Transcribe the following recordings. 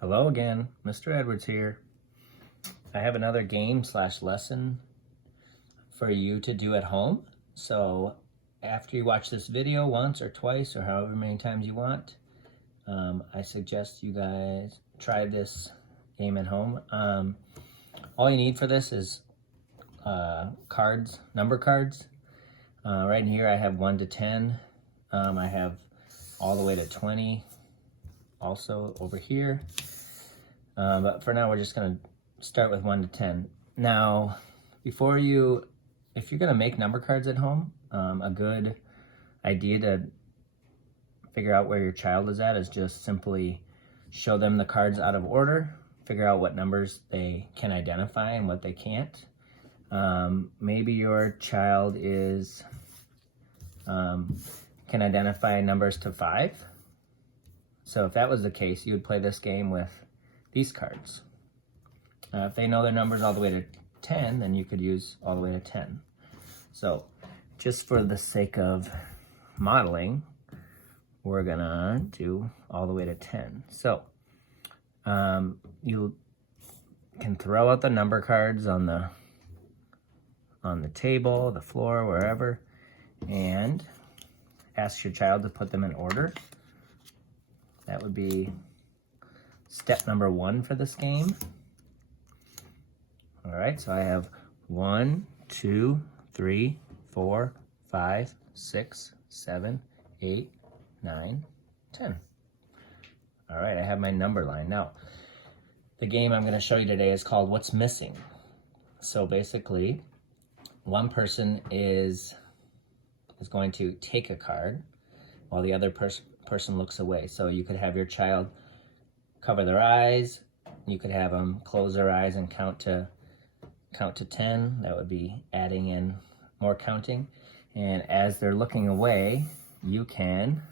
Hello again, Mr. Edwards here. I have another game/lesson for you to do at home. So after you watch this video once or twice or however many times you want, I suggest you guys try this game at home. All you need for this is cards, number cards. Right in here I have 1 to 10. I have all the way to 20 also over here. But for now, we're just going to start with 1 to 10. Now, if you're going to make number cards at home, a good idea to figure out where your child is at is just simply show them the cards out of order, figure out what numbers they can identify and what they can't. Maybe your child can identify numbers to 5. So if that was the case, you would play this game with these cards. If they know their numbers all the way to 10, then you could use all the way to 10. So just for the sake of modeling, we're gonna do all the way to 10. So you can throw out the number cards on the table, the floor, wherever, and ask your child to put them in order. That would be step number 1 for this game. All right, so I have 1, 2, 3, 4, 5, 6, 7, 8, 9, 10. All right, I have my number line. Now, the game I'm going to show you today is called What's Missing. So basically, one person is going to take a card while the other person looks away. So you could have your child cover their eyes. You could have them close their eyes and count to 10. That would be adding in more counting. And as they're looking away, you can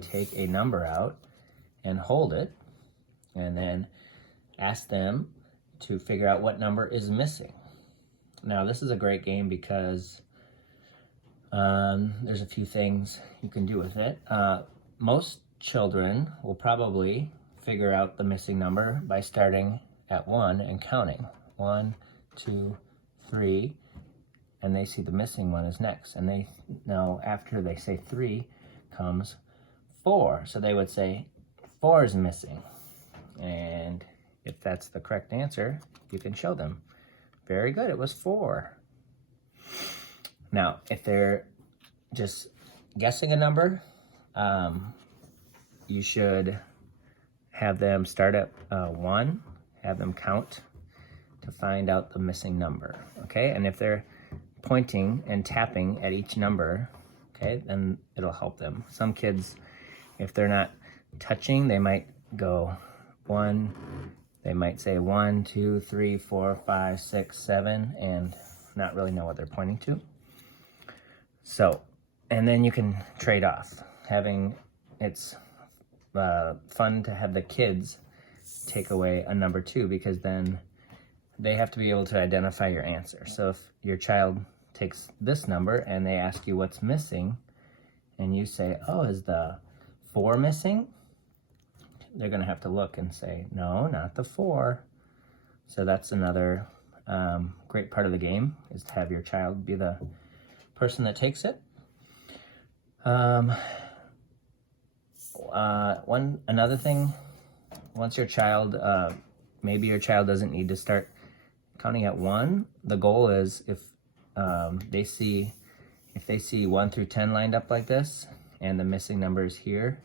take a number out and hold it, and then ask them to figure out what number is missing. Now, this is a great game because there's a few things you can do with it. Most children will probably figure out the missing number by starting at 1 and counting. 1, 2, 3, and they see the missing one is next. And they know after they say 3 comes 4. So they would say 4 is missing. And if that's the correct answer, you can show them. Very good, it was 4. Now, if they're just guessing a number, you should have them start at 1, have them count to find out the missing number, okay? And if they're pointing and tapping at each number, okay, then it'll help them. Some kids, if they're not touching, they might go 1, they might say 1, 2, 3, 4, 5, 6, 7, and not really know what they're pointing to. So, and then you can trade off. It's fun to have the kids take away a number 2, because then they have to be able to identify your answer. So if your child takes this number and they ask you what's missing, and you say, oh, is the 4 missing? They're gonna have to look and say, no, not the 4. So that's another great part of the game, is to have your child be the person that takes it. Another thing, once your child, maybe your child doesn't need to start counting at 1. The goal is if they see 1 through 10 lined up like this, and the missing number is here,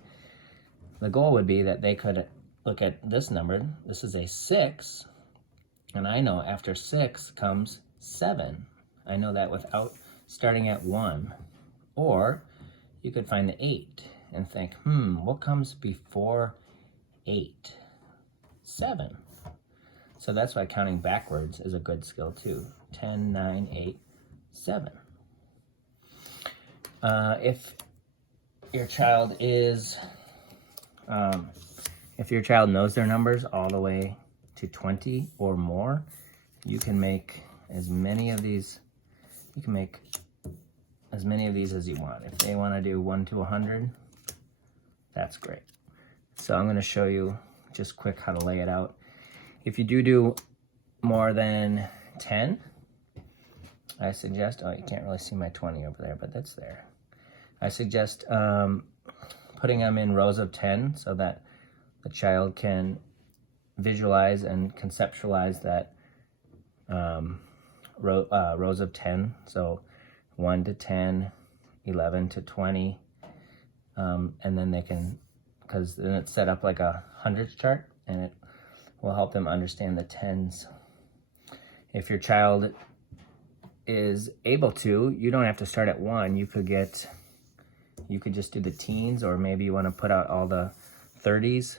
the goal would be that they could look at this number. This is a 6, and I know after 6 comes 7. I know that without starting at 1. Or you could find the 8 and think, what comes before 8? 7. So that's why counting backwards is a good skill too. 10, 9, 8, 7. If your child knows their numbers all the way to 20 or more, you can make as many of these. You can make as many of these as you want. If they want to do 1 to 100, that's great. So I'm going to show you just quick how to lay it out. If you do more than 10, I suggest, oh, you can't really see my 20 over there, but that's there. I suggest putting them in rows of 10 so that the child can visualize and conceptualize that rows of 10. So 1 to 10, 11 to 20, and then they can, because then it's set up like a hundreds chart, and it will help them understand the tens. If your child is able to, you don't have to start at 1. You could just do the teens, or maybe you want to put out all the 30s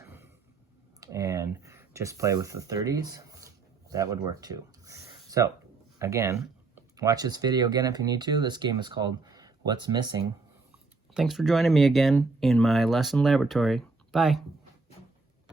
and just play with the 30s. That would work too. So again, watch this video again if you need to. This game is called What's Missing. Thanks for joining me again in my lesson laboratory. Bye.